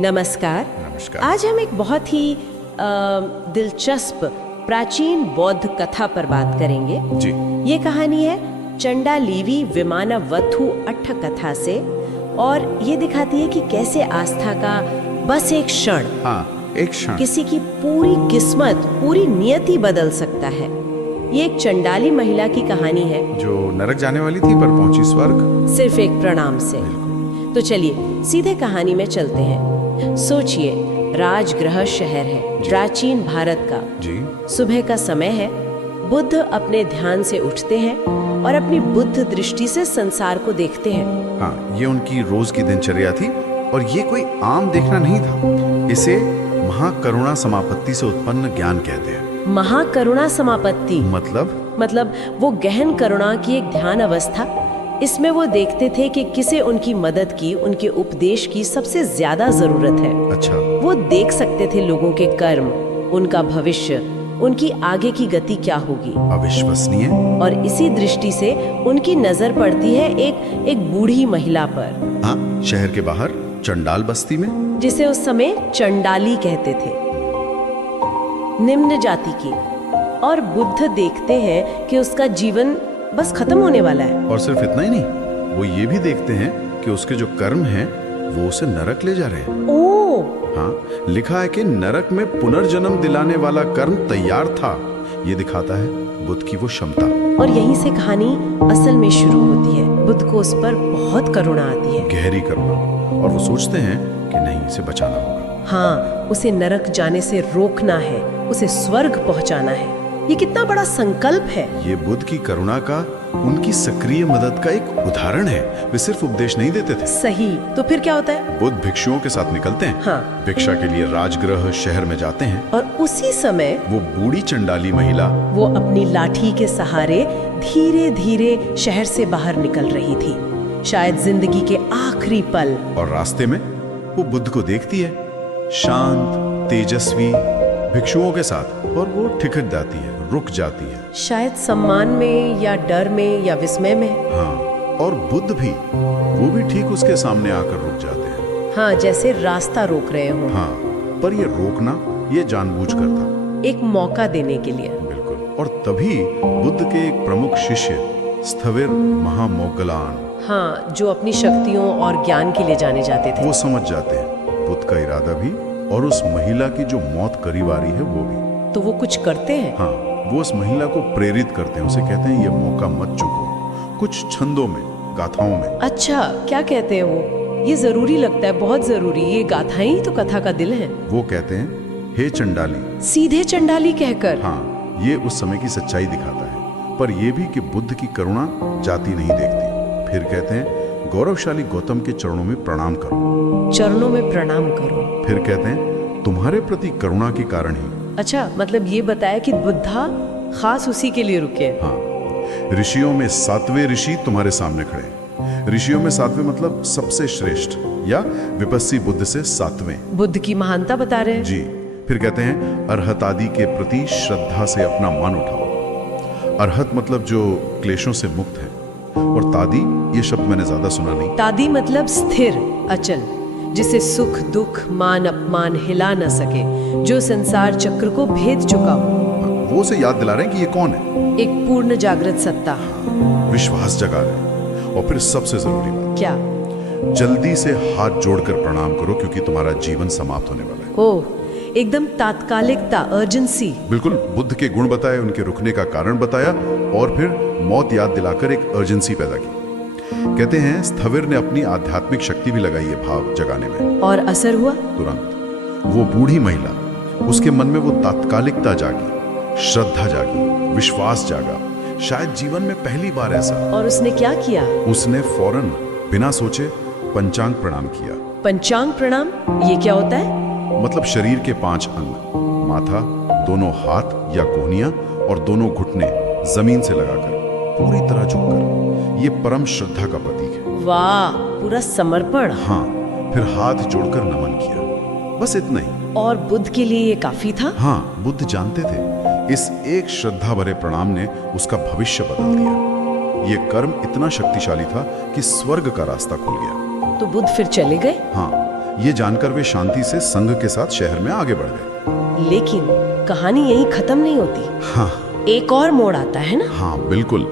नमस्कार। नमस्कार। आज हम एक बहुत ही दिलचस्प प्राचीन बौद्ध कथा पर बात करेंगे। जी। ये कहानी है चंडालीवी विमानवथु अट्ठ कथा से, और ये दिखाती है कि कैसे आस्था का बस एक क्षण एक क्षण किसी की पूरी किस्मत, पूरी नियति बदल सकता है। ये एक चंडाली महिला की कहानी है, जो नरक जाने वाली थी पर पहुंची स्वर्ग सिर्फ एक प्रणाम से। तो चलिए सीधे कहानी में चलते हैं। सोचिए, राजगृह शहर है प्राचीन भारत का। जी। सुबह का समय है। बुद्ध अपने ध्यान से उठते हैं और अपनी बुद्ध दृष्टि से संसार को देखते हैं। ये उनकी रोज की दिनचर्या थी और ये कोई आम देखना नहीं था। इसे महाकरुणा समापत्ति से उत्पन्न ज्ञान कहते हैं। महाकरुणा समापत्ति मतलब वो गहन करुणा की एक ध्यान अवस्था। इसमें वो देखते थे कि किसे उनकी मदद की, उनके उपदेश की सबसे ज्यादा जरूरत है। अच्छा। वो देख सकते थे लोगों के कर्म, उनका भविष्य, उनकी आगे की गति क्या होगी। अविश्वसनीय। और इसी दृष्टि से उनकी नजर पड़ती है एक बूढ़ी महिला पर। शहर के बाहर चंडाल बस्ती में, जिसे उस समय चंडाली कहते थे, निम्न जाति की। और बुद्ध देखते हैं कि उसका जीवन बस खत्म होने वाला है। और सिर्फ इतना ही नहीं, वो ये भी देखते हैं कि उसके जो कर्म हैं वो उसे नरक ले जा रहे हैं। लिखा है कि नरक में पुनर्जन्म दिलाने वाला कर्म तैयार था। ये दिखाता है बुद्ध की वो क्षमता। और यहीं से कहानी असल में शुरू होती है। बुद्ध को उस पर बहुत करुणा आती है, गहरी करुणा। और वो सोचते हैं कि नहीं, इसे बचाना होगा। उसे नरक जाने से रोकना है, उसे स्वर्ग पहुंचाना है। ये कितना बड़ा संकल्प है। ये बुद्ध की करुणा का, उनकी सक्रिय मदद का एक उदाहरण है। वे सिर्फ उपदेश नहीं देते थे। सही। तो फिर क्या होता है? बुद्ध भिक्षुओं के साथ निकलते हैं। भिक्षा के लिए राजगृह शहर में जाते हैं। और उसी समय वो बूढ़ी चंडाली महिला, वो अपनी लाठी के सहारे धीरे धीरे शहर से बाहर निकल रही थी, शायद जिंदगी के आखिरी पल। और रास्ते में वो बुद्ध को देखती है, शांत, तेजस्वी, भिक्षुओं के साथ। और वो ठिठक जाती है, रुक जाती है, शायद सम्मान में या डर में या विस्मय में। और बुद्ध भी, वो भी ठीक उसके सामने आकर रुक जाते हैं। जैसे रास्ता रोक रहे हो। पर ये रोकना, ये जानबूझकर था, एक मौका देने के लिए। बिल्कुल। और तभी बुद्ध के एक प्रमुख शिष्य स्थविर महामोग्गलान, जो अपनी शक्तियों और ज्ञान के लिए जाने जाते थे, वो समझ जाते हैं बुद्ध का इरादा भी, और उस महिला की जो मौत करीब आ रही है वो भी। तो वो कुछ करते हैं। वो उस महिला को प्रेरित करते हैं। उसे कहते हैं ये मौका मत चूको। कुछ छंदों में, गाथाओं में। अच्छा, क्या कहते हैं वो? ये जरूरी लगता है, बहुत जरूरी। ये गाथाएं ही तो कथा का दिल है। वो कहते हैं, हे चंडाली, सीधे चंडाली कहकर। ये उस समय की सच्चाई दिखाता है। पर यह भी कि बुद्ध की करुणा जाति नहीं देखती। फिर कहते हैं, गौरवशाली गौतम के चरणों में प्रणाम करो। चरणों में प्रणाम करो। फिर कहते हैं, तुम्हारे प्रति करुणा के कारण ही। अच्छा, मतलब ये बताया कि बुद्धा खास उसी के लिए रुके। ऋषियों में 7वें ऋषि तुम्हारे सामने खड़े। ऋषियों में 7वें मतलब सबसे श्रेष्ठ, या विपस्सी बुद्ध से 7वें। बुद्ध की महानता बता रहे हैं। जी। फिर कहते हैं, अरहत आदि के प्रति श्रद्धा से अपना मन उठाओ। अरहत मतलब जो क्लेशों से मुक्त है। और तादी, ये शब्द मैंने ज्यादा सुना नहीं। तादी मतलब स्थिर, अचल, जिसे सुख दुख मान अपमान हिला न सके, जो संसार चक्र को भेद चुका हो। वो उसे याद दिला रहे हैं कि ये कौन है। एक पूर्ण जागृत सत्ता। विश्वास जगा रहे। और फिर सबसे जरूरी बात क्या? जल्दी से हाथ जोड़कर प्रणाम करो, क्योंकि तुम्हारा जीवन समाप्त होने वाला है। ओह, एकदम तात्कालिकता, अर्जेंसी। बिल्कुल। बुद्ध के गुण बताए, उनके रुकने का कारण बताया, और फिर मौत याद दिलाकर एक अर्जेंसी पैदा की। कहते हैं, स्थविर ने अपनी आध्यात्मिक शक्ति भी लगाई है भाव जगाने में। और असर हुआ? तुरंत। वो बूढ़ी महिला, उसके मन में वो तात्कालिकता जागी, श्रद्धा जागी, विश्वास जागा। शायद जीवन में पहली बार ऐसा। और उसने क्या किया? उसने फौरन बिना सोचे पंचांग प्रणाम किया। पंचांग प्रणाम, ये क्या होता है? मतलब शरीर के 5 अंग, माथा, दोनों हाथ या कोहनियां और दोनों घुटने जमीन से लगाकर, पूरी तरह झुककर। ये परम श्रद्धा का प्रतीक है। वाह, पूरा समर्पण। फिर हाथ जोड़कर नमन किया, बस इतना ही। और बुद्ध के लिए ये काफी था? बुद्ध जानते थे इस एक श्रद्धा भरे प्रणाम ने उसका भविष्य बदल दिया। ये कर्म इतना शक्तिशाली था कि स्वर्ग का रास्ता खुल गया। तो बुद्ध फिर चले गए? ये जानकर वे शांति से संघ के साथ शहर में आगे बढ़ गए। लेकिन कहानी यहीं खत्म नहीं होती। हाँ एक और मोड़ आता है ना? हाँ बिल्कुल,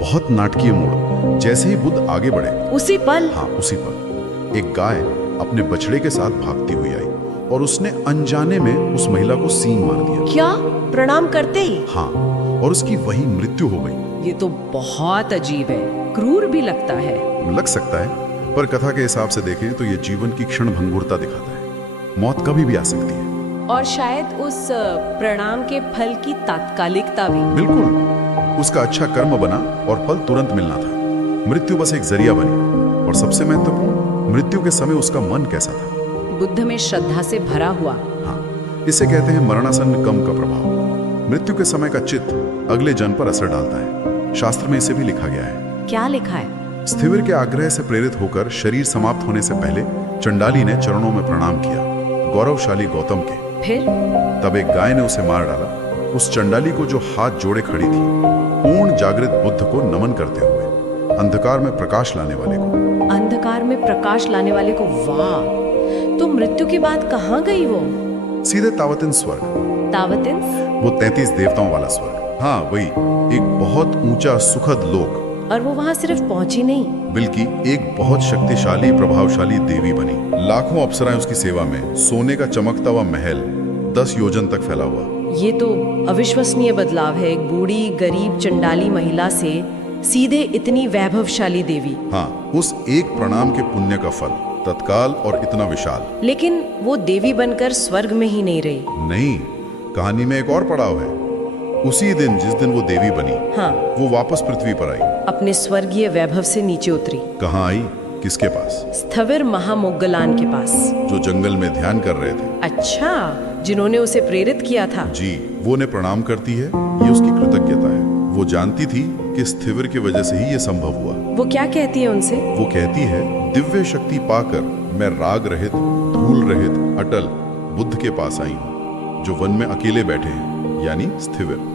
बहुत नाटकीय मोड़। जैसे ही बुद्ध आगे बढ़े उसी पल एक गाय अपने बछड़े के साथ भागती हुई आई और उसने अनजाने में उस महिला को सींग मार दिया। क्या? प्रणाम करते ही? हाँ, और उसकी वही मृत्यु हो गई। ये तो बहुत अजीब है, क्रूर भी लगता है। लग सकता है, पर कथा के हिसाब से देखें तो ये जीवन की क्षण भंगुरता दिखाता है। मौत कभी भी आ सकती है, और शायद उस प्रणाम के फल की तात्कालिकता भी। बिल्कुल, उसका अच्छा कर्म बना और फल तुरंत मिलना था। मृत्यु बस एक जरिया बनी। और सबसे महत्वपूर्ण, मृत्यु के समय उसका मन कैसा था? बुद्ध में श्रद्धा से भरा हुआ। हाँ, इसे कहते हैं मरणासन्न कम का प्रभाव। मृत्यु के समय का चित्त अगले जन्म पर असर डालता है। शास्त्र में इसे भी लिखा गया है। क्या लिखा है? स्थिविर के आग्रह से प्रेरित होकर शरीर समाप्त होने से पहले चंडाली ने चरणों में प्रणाम किया, गौरवशाली गौतम के। फिर? तब एक गाय ने उसे मार डाला। उस चंडाली को, जो हाथ जोड़े खड़ी थी, पूर्ण जागृत बुद्ध को नमन करते हुए, अंधकार में प्रकाश लाने वाले को। अंधकार में प्रकाश लाने वाले को? वाह! तो मृत्यु के बाद कहाँ गई वो? सीधे तावतिन स्वर्ग। तावतिन? वो 33 देवताओं वाला स्वर्ग। हाँ वही, एक बहुत ऊंचा सुखद लोक। और वो वहां सिर्फ पहुंची नहीं, बल्कि एक बहुत शक्तिशाली प्रभावशाली देवी बनी। लाखों अप्सराएं उसकी सेवा में। सोने का चमकता हुआ महल 10 योजन तक फैला हुआ। ये तो अविश्वसनीय बदलाव है। एक बूढ़ी गरीब चंडाली महिला से सीधे इतनी वैभवशाली देवी। हाँ, उस एक प्रणाम के पुण्य का फल तत्काल और इतना विशाल। लेकिन वो देवी बनकर स्वर्ग में ही नहीं रही। नहीं, कहानी में एक और पड़ाव है। उसी दिन, जिस दिन वो देवी बनी, हाँ, वो वापस पृथ्वी पर आई। अपने स्वर्गीय वैभव से नीचे उतरी। कहाँ आई? किसके पास? स्थविर महामोग्गलान के पास, जो जंगल में ध्यान कर रहे थे। अच्छा, जिन्होंने उसे प्रेरित किया था। जी, वो ने प्रणाम करती है। ये उसकी कृतज्ञता है। वो जानती थी कि स्थिविर की वजह से ही ये संभव हुआ। वो क्या कहती है उनसे? वो कहती है, दिव्य शक्ति पाकर मैं राग रहित, धूल रहित, अटल बुद्ध के पास आई हूँ, जो वन में अकेले बैठे हैं, यानी स्थिविर।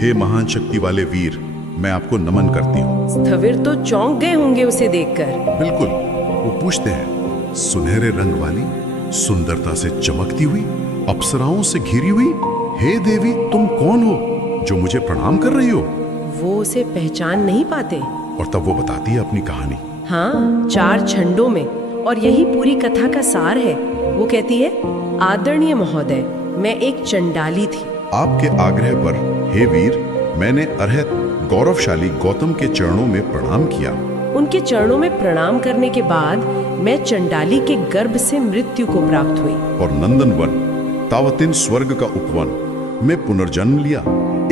हे महान शक्ति वाले वीर, मैं आपको नमन करती हूँ। स्थविर तो चौंक गए होंगे उसे देखकर। बिल्कुल। वो पूछते हैं, सुनहरे रंग वाली, सुंदरता से चमकती हुई, अप्सराओं से घिरी हुई, हे देवी, तुम कौन हो जो मुझे प्रणाम कर रही हो? वो उसे पहचान नहीं पाते। और तब वो बताती है अपनी कहानी। हाँ, 4 छंदों में, और यही पूरी कथा का सार है। वो कहती है, आदरणीय महोदय, मैं एक चंडाली थी। आपके आग्रह पर, हे वीर, मैंने अर्हत गौरवशाली गौतम के चरणों में प्रणाम किया। उनके चरणों में प्रणाम करने के बाद मैं चंडाली के गर्भ से मृत्यु को प्राप्त हुई और नंदनवन, तावतिन स्वर्ग का उपवन में पुनर्जन्म लिया।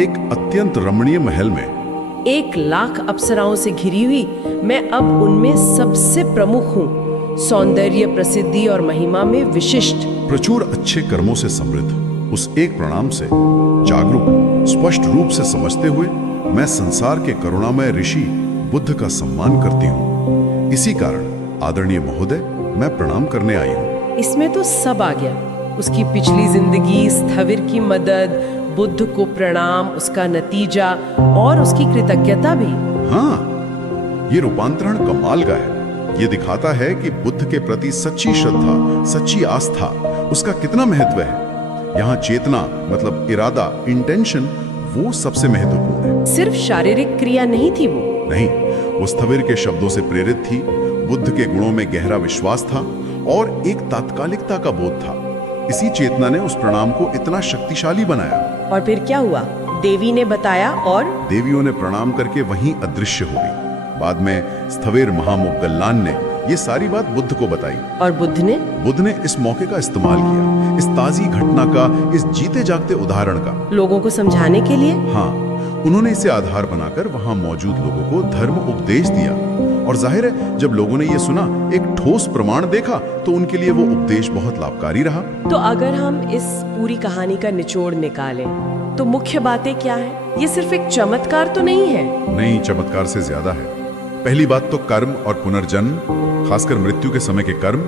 एक अत्यंत रमणीय महल में 1 लाख अप्सराओं से घिरी हुई मैं अब उनमें सबसे प्रमुख हूँ। सौंदर्य, प्रसिद्धि और महिमा में विशिष्ट, प्रचुर अच्छे कर्मों से समृद्ध। उस एक प्रणाम से जागरूक, स्पष्ट रूप से समझते हुए मैं संसार के करुणामय ऋषि बुद्ध का सम्मान करती हूँ। इसी कारण आदरणीय महोदय, मैं प्रणाम करने आई हूँ। इसमें तो सब आ गया। उसकी पिछली जिंदगी, स्थविर की मदद, बुद्ध को प्रणाम, उसका नतीजा और उसकी कृतज्ञता भी। हाँ, ये रूपांतरण कमाल का है। ये दिखाता है कि बुद्ध के प्रति सच्ची श्रद्धा, सच्ची आस्था, उसका कितना महत्व है। यहाँ चेतना मतलब इरादा, इंटेंशन, वो सबसे महत्वपूर्ण है। सिर्फ शारीरिक क्रिया नहीं थी वो। नहीं, वो स्थविर के शब्दों से प्रेरित थी। बुद्ध के गुणों में गहरा विश्वास था और एक तात्कालिकता का बोध था। इसी चेतना ने उस प्रणाम को इतना शक्तिशाली बनाया। और फिर क्या हुआ? देवी ने बताया और देवियों ने प्रणाम करके वहीं अदृश्य हो गई। बाद में स्थविर महामोग्गलान ने ये सारी बात बुद्ध को बताई। और बुद्ध ने इस मौके का इस्तेमाल किया, इस ताजी घटना का, इस जीते जागते उदाहरण का, लोगों को समझाने के लिए। हाँ, उन्होंने इसे आधार बनाकर वहां मौजूद लोगों को धर्म उपदेश दिया। और जाहिर है, जब लोगों ने ये सुना, एक ठोस प्रमाण देखा, तो उनके लिए वो उपदेश बहुत लाभकारी रहा। तो अगर हम इस पूरी कहानी का निचोड़ निकालें, तो मुख्य बातें क्या है? ये सिर्फ एक चमत्कार तो नहीं है। नहीं, चमत्कार से ज्यादा है। पहली बात तो कर्म और पुनर्जन्म, खासकर मृत्यु के समय के कर्म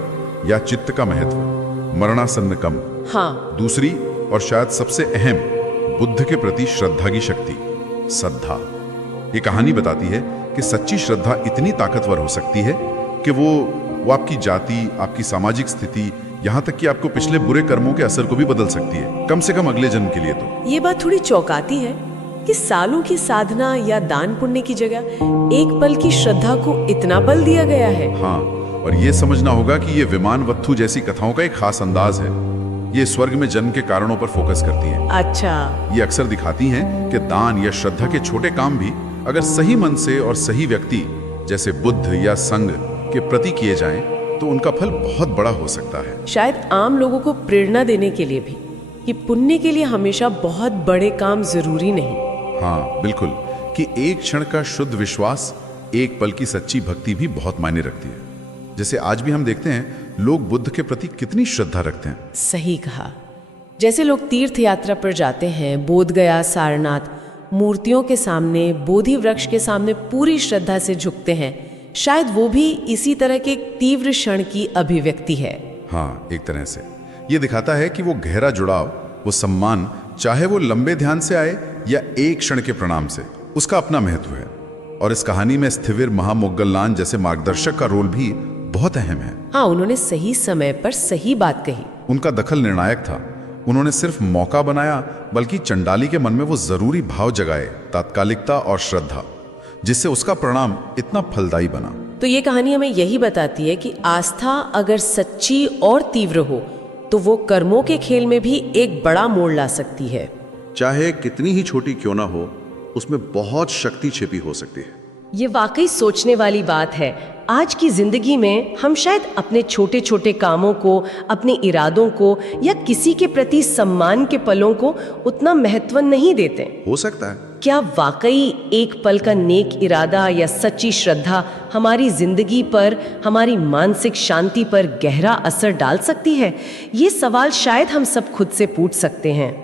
या चित्त का महत्व, मरणासन्न कम। हाँ। दूसरी और शायद सबसे अहम, बुद्ध के प्रति श्रद्धा की शक्ति, श्रद्धा। ये कहानी बताती है कि सच्ची श्रद्धा इतनी ताकतवर हो सकती है कि वो वो आपकी जाति, आपकी सामाजिक स्थिति, यहाँ तक कि आपको पिछले बुरे कर्मों के असर को भी बदल सकती है, कम से कम अगले जन्म के लिए तो। ये बात थोड़ी चौंकाती है कि सालों की साधना या दान पुण्य की जगह एक पल की श्रद्धा को इतना बल दिया गया है। हाँ, और ये समझना होगा कि ये विमानवत्थु जैसी कथाओं का एक खास अंदाज है। ये स्वर्ग में जन्म के कारणों पर फोकस करती हैं। अच्छा। ये अक्सर दिखाती हैं कि दान या श्रद्धा के छोटे काम भी अगर सही मन से और सही व्यक्ति जैसे बुद्ध या संघ के प्रति किए जाएं, तो उनका फल बहुत बड़ा हो सकता है। शायद आम लोगों को प्रेरणा देने के लिए भी कि पुण्य के लिए हमेशा बहुत बड़े काम जरूरी नहीं। हाँ बिल्कुल, कि एक क्षण का शुद्ध विश्वास, एक पल की सच्ची भक्ति भी बहुत मायने रखती है। जैसे आज भी हम देखते हैं लोग बुद्ध के प्रति कितनी श्रद्धा रखते हैं। सही कहा। जैसे लोग तीर्थ यात्रा पर जाते हैं, बोध गया, सारनाथ, मूर्तियों के सामने, बोधि वृक्ष के सामने पूरी श्रद्धा से झुकते हैं, शायद वो भी इसी तरह के एक तीव्र क्षण की अभिव्यक्ति है। हाँ, एक तरह से ये दिखाता है कि वो गहरा जुड़ाव, वो सम्मान, चाहे वो लंबे ध्यान से आए या एक क्षण के प्रणाम से, उसका अपना महत्व है। और इस कहानी में स्थिविर महामोग्गललान जैसे मार्गदर्शक का रोल भी बहुत अहम है। हाँ, उन्होंने सही समय पर सही बात कही। उनका दखल निर्णायक था। उन्होंने सिर्फ मौका बनाया, बल्कि चंडाली के मन में वो जरूरी भाव जगाए, तात्कालिकता और श्रद्धा, जिससे उसका परिणाम इतना फलदायी बना। तो ये कहानी हमें यही बताती है कि आस्था अगर सच्ची और तीव्र हो तो वो कर्मों के खेल में भी एक बड़ा मोड़ ला सकती है। चाहे कितनी ही छोटी क्यों ना हो, उसमें बहुत शक्ति छिपी हो सकती है। ये वाकई सोचने वाली बात है। आज की जिंदगी में हम शायद अपने छोटे छोटे कामों को, अपने इरादों को या किसी के प्रति सम्मान के पलों को उतना महत्व नहीं देते। हो सकता है। क्या वाकई एक पल का नेक इरादा या सच्ची श्रद्धा हमारी जिंदगी पर, हमारी मानसिक शांति पर गहरा असर डाल सकती है? ये सवाल शायद हम सब खुद से पूछ सकते हैं।